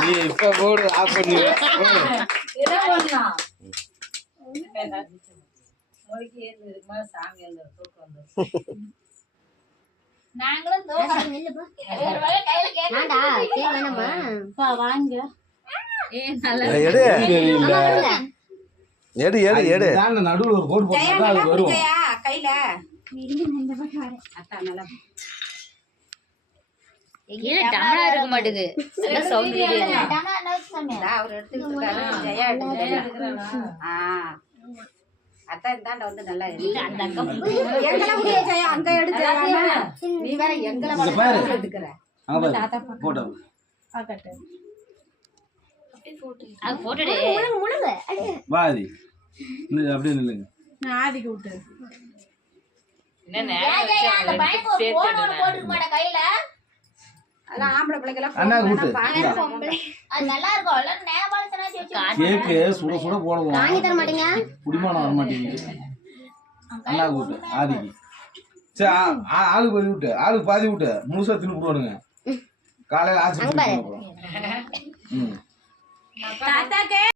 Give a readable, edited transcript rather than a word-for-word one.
நீ இப்ப போடு ஆஃப் பண்ணி நடுவுல ஒரு கோடு போட்டு வரும் கையில இருக்க மாட்டேங்குது அதான் இந்தாண்ட வந்து நல்லா அந்த அங்க எடுத்து நீ வேற எங்களை எடுக்கிற வாதி அப்படியே நில்லுங்க ஆதிக்கு விட்டு ஆம்பளை பிள்ளைக்கெல்லாம் கேக்கு சுட சுட போடுவோம் குடிமானம் வர மாட்டேங்குது அண்ணா கூட்டு ஆதிக்கு சரி ஆளுக்கு பாதி விட்டு ஆளுக்கு பாதி விட்டு முழுசா தின்னு போடுவானுங்க காலையில ஆச்சு